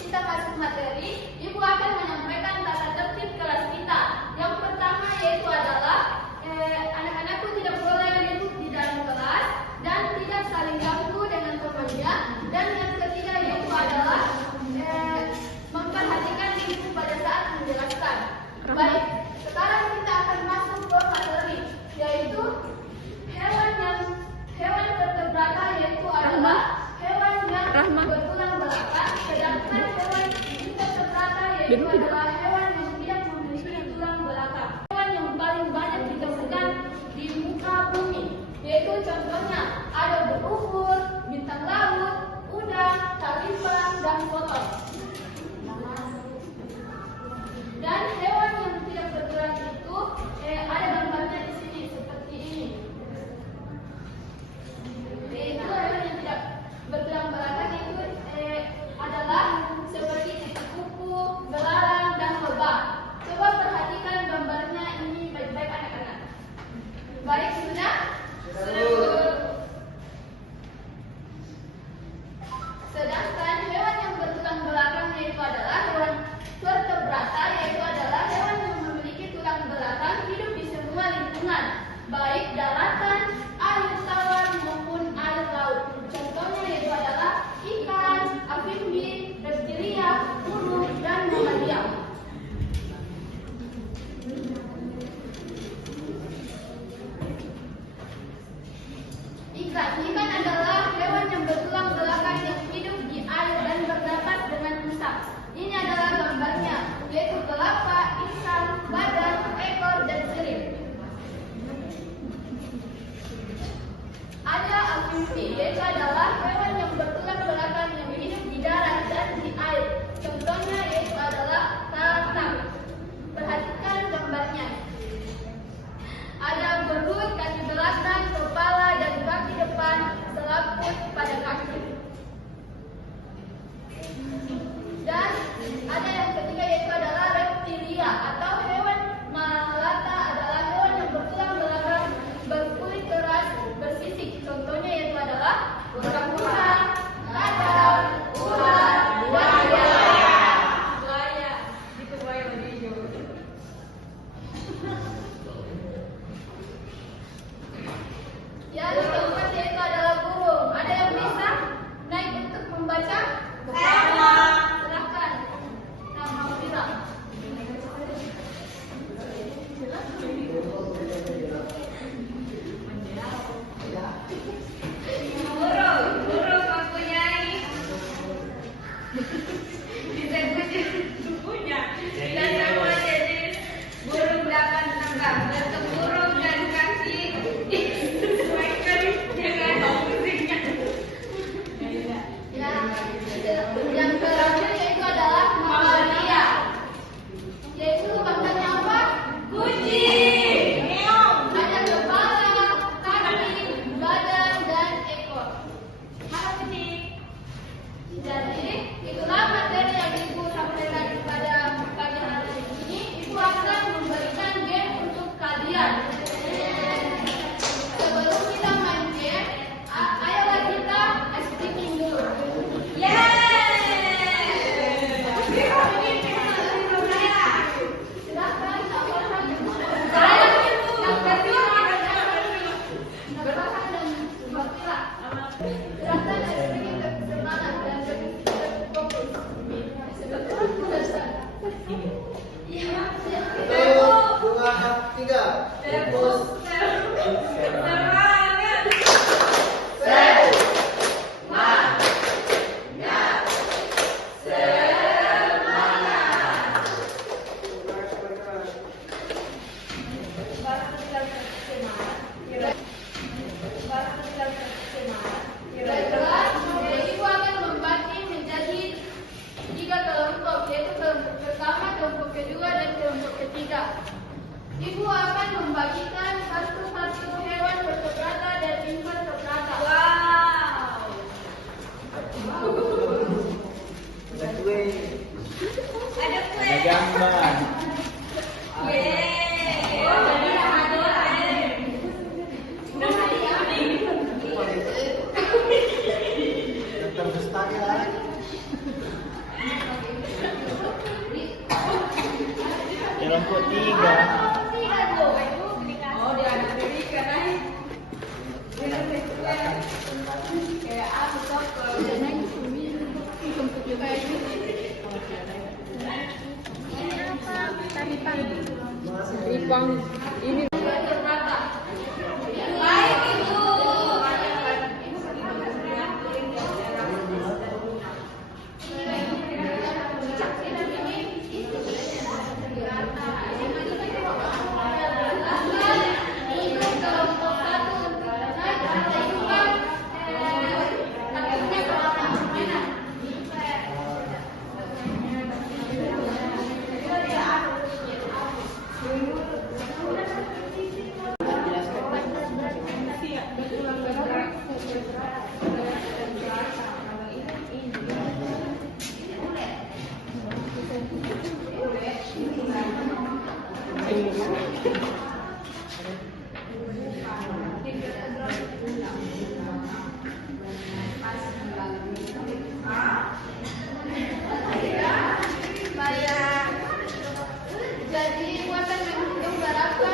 kita masuk materi. Ibu akan menyampaikan tata tertib kelas kita. Yang pertama yaitu adalah anak-anakku tidak boleh duduk di dalam kelas dan tidak saling ganggu dengan temannya. Dan yang ketiga yaitu adalah memperhatikan ibu pada saat menjelaskan. Baik, sekarang kita akan masuk ke materi, yaitu hewan vertebrata, yaitu adalah hewan yang bertulang belakang, sedangkan hewan invertebrata yaitu adalah hewan yang tidak memiliki tulang belakang. Hewan yang paling banyak ditemukan di muka bumi, yaitu contohnya ada berufur, bintang laut, udang, tarifan, dan kotor. Dan hewan yang tidak bertulang itu ada gambarnya di sini seperti ini. Yaitu hewan yang tidak bertulang belakang itu adalah seperti kupu, belalang, dan lebah. Coba perhatikan gambarnya ini baik-baik anak-anak. Baik, sudah? Sedangkan hewan yang bertulang belakang yaitu adalah hewan vertebrata, yaitu adalah hewan yang memiliki tulang belakang, hidup di semua lingkungan, baik daratan, air tawar maupun air laut. Contohnya yaitu adalah ikan, amfibi, reptilia, burung, dan mamalia. Ikan adalah hewan yang bertulang belakang yang hidup di air dan bernapas dengan usap. Ini adalah gambarnya, yaitu telapak, ikan, badan, ekor, dan sirip. Ada amfibi, yaitu adalah hewan yang bertulang belakang yang hidup di darat dan di air. Contohnya yaitu adalah kakap. Perhatikan gambarnya. Ada belut, kaki belakang, kepala, dan kaki depan, selaput pada kaki. Dan ada yang ketiga yaitu adalah reptilia atau hewan melata, adalah hewan yang bertulang belakang, berkulit keras, bersisik. Contohnya yaitu adalah kura-kura, kadal, ular, buaya. Itu buaya lebih hijau. Yang keempat yaitu adalah burung. Ada yang bisa naik untuk membaca? Silakan. Nama Fira. Burung mempunyai punya tidak semua jenis burung dapat terbang. Bentuk burung dan kaki disesuaikan dengan musiknya. Yang terakhir yaitu adalah mamalia, yaitu makannya apa? Kucing. Ada kepala, kaki, badan, dan ekor. Halo kucing. Jadi itulah materi yang Ibu sampaikan pada pagi hari ini. Ibu akan memberikan game untuk kalian. Sebelum kita main game, ayolah kita speaking dulu. Ibu akan membagi menjadi 3 kelompok, yaitu kelompok pertama, kelompok kedua, dan kelompok ketiga. Ibu akan membagikan satu-satu hewan vertebrata dan invertebrata. Wow. Ada kue. Ada kue. Ada gambar. Yeay. Tetap bestari lagi. kelompok 3. Oh, dia ada berikan aja. Kayak aku tahu kalau Ipang ini baik itu. Jadi muatan menghitung berapa?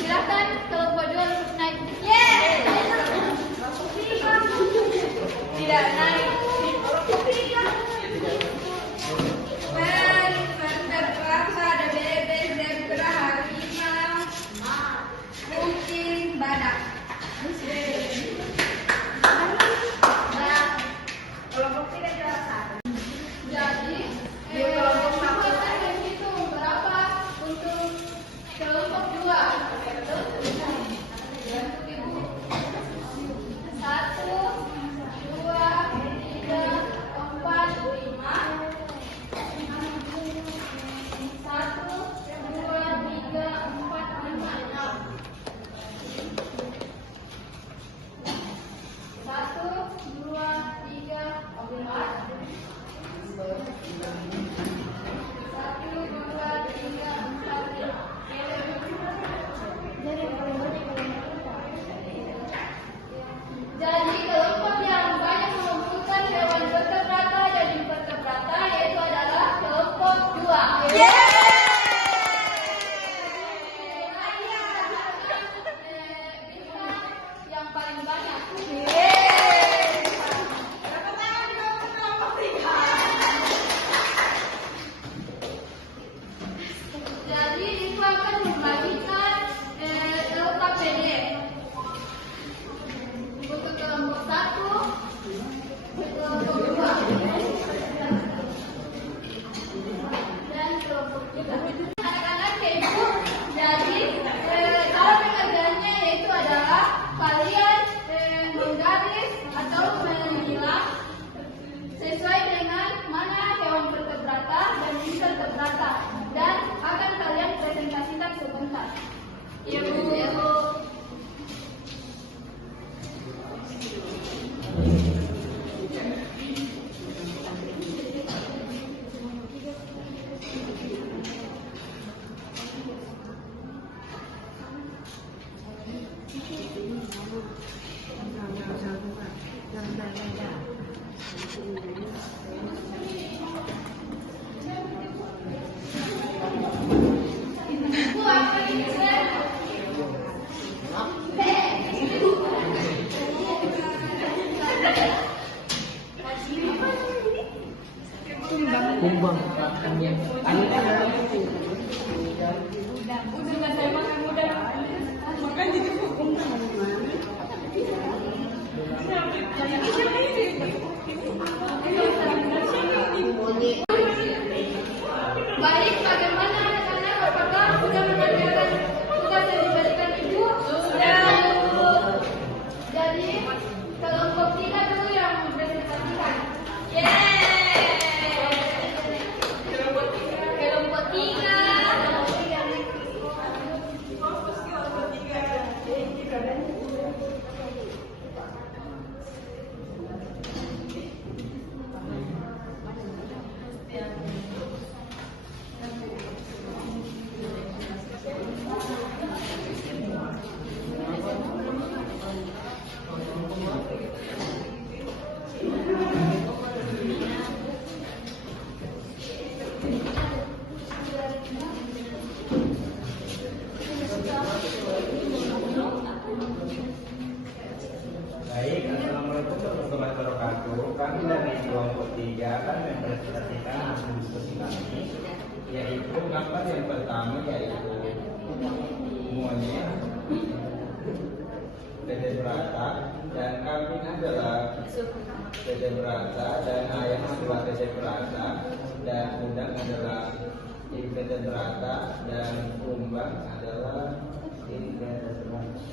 Silakan kelompok 2 untuk naik. Tidak naik. Baik, terpaksa ada bebek, zebra, harimau, kucing, badak. Kelompok 3 jelas. Jadi, muatan menghitung berapa untuk kelompok 2? 1, 2, 3, 4, 5. 1, 2, 3, 4, 5, 6. 1, 2, 3, 4. 1, 2, 3, 4. Jadi kelompok yang banyak mengumpulkan hewan vertebrata dan invertebrata yaitu adalah kelompok 2. Yang paling banyak. Jadi itu akan membagikan LKPD untuk kelompok 1, kelompok 2, dan kelompok 3. Anak-anak ibu, jadi kalau pengerjaannya yaitu adalah kalian menggaris atau memilah sesuai dengan mana hewan vertebrata dan invertebrata dan akan kalian presentasikan sebentar. Ibu. Kumbang. Udah saya makan udah. Makan jadi kumbang. Baik, bagaimana anak-anak? Apakah sudah mengerjakan tugas yang diberikan ibu? Sudah. Jadi kelompok 3 dulu yang mempresentasikan. Kelompok 3. kami dari kelompok 3 akan mempresentasikan hasil diskusi kami, yaitu gambar yang pertama yaitu monyet, vertebrata, dan kambing adalah vertebrata, dan ayam adalah vertebrata, dan udang adalah invertebrata, dan kumbang adalah invertebrata.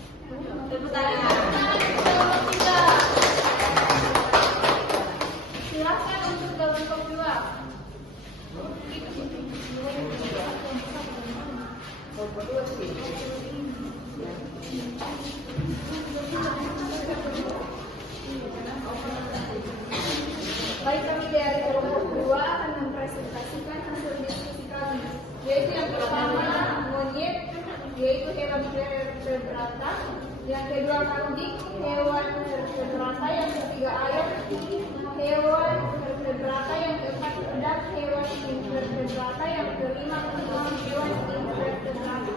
Silakan untuk kelompok 2. Baik, kami dari kelompok 2 akan mempresentasikan hasil diskusi kami, yaitu yang pertama monyet, yaitu hewan vertebrata, yang kedua kambing, hewan vertebrata, yang ketiga ayam, hewan vertebrata, yang keempat udang, hewan invertebrata, yang kelima kumbang, hewan invertebrata.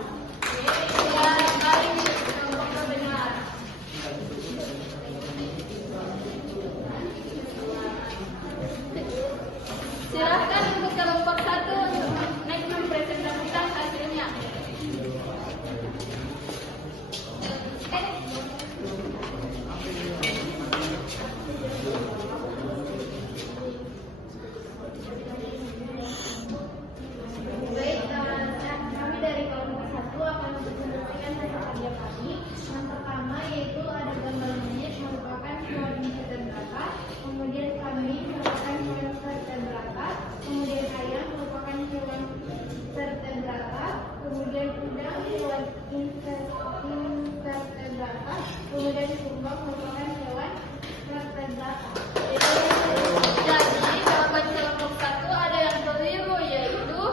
Dan baik, kelompok benar. Silakan untuk kelompok 1 untuk naik mempresentasikan hasilnya. Baik, kami dari kelompok 1 akan mempresentasikan hasil kerja kami. Yang pertama yaitu ada gambar monyet merupakan hewan invertebrata, kemudian kambing merupakan hewan vertebrata, kemudian ayam merupakan hewan vertebrata, kemudian udang hewan invertebrata, kemudian kumbang merupakan hewan vertebrata. Jadi jawaban kelompok 1 ada yang keliru, yaitu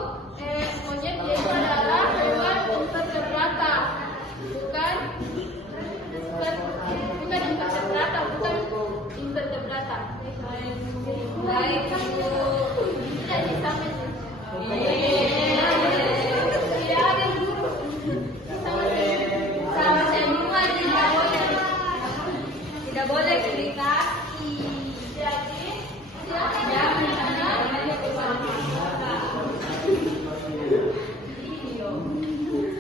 monyet yaitu adalah hewan invertebrata, bukan invertebrata, bukan invertebrata. Baik, jadi sama tidak boleh kiri kaki. Jadi silakan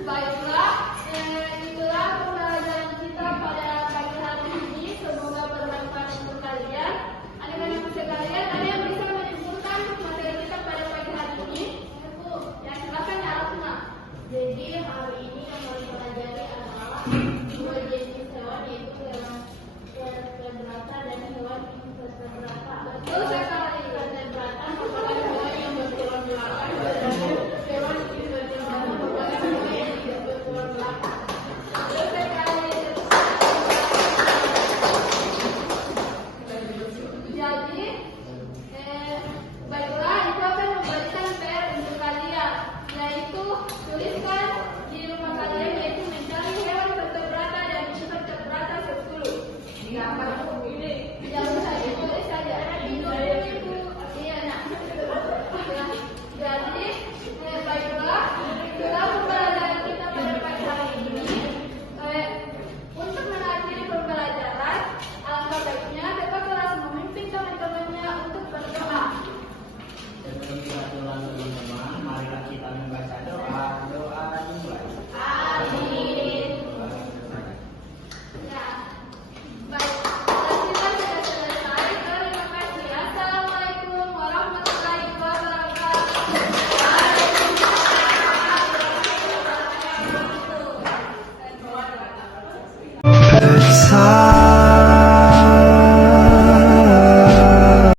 baiklah, itulah pembelajaran kita pada pagi hari ini. Semoga bermanfaat untuk kalian. Adik-adik sekalian, ada yang bisa menyimpulkan materi kita pada pagi hari ini? Ya, silakan ya Asma. Jadi hari ini yang mau dipelajari adalah dua jenis hewan, yaitu hewan vertebrata dan hewan invertebrata. Betul sekali, vertebrata merupakan hewan yang bertulang belakang dan hewan invertebrata merupakan hewan yang tidak bertulang belakang. Betul sekali. Jadi, baiklah, itu akan memberikan PR untuk kalian, yaitu tuliskan di rumah kalian, yaitu mencari hewan vertebrata dan invertebrata 10. Yang bisa ditulis saja di 2000. Iya, nah. Jadi, baiklah, itulah pembelajaran kita pada pagi hari ini. Untuk mengakhiri pembelajaran, alangkah baiknya Bapak kelas memimpin teman-temannya untuk berdoa. Sebelum kita pulang teman-teman, marilah kita membaca doa. Doa dimulai. Amin. Ya, baik. Dan kita sudah selesai. Terima kasih. Assalamualaikum warahmatullahi wabarakatuh. Waalaikumsalam.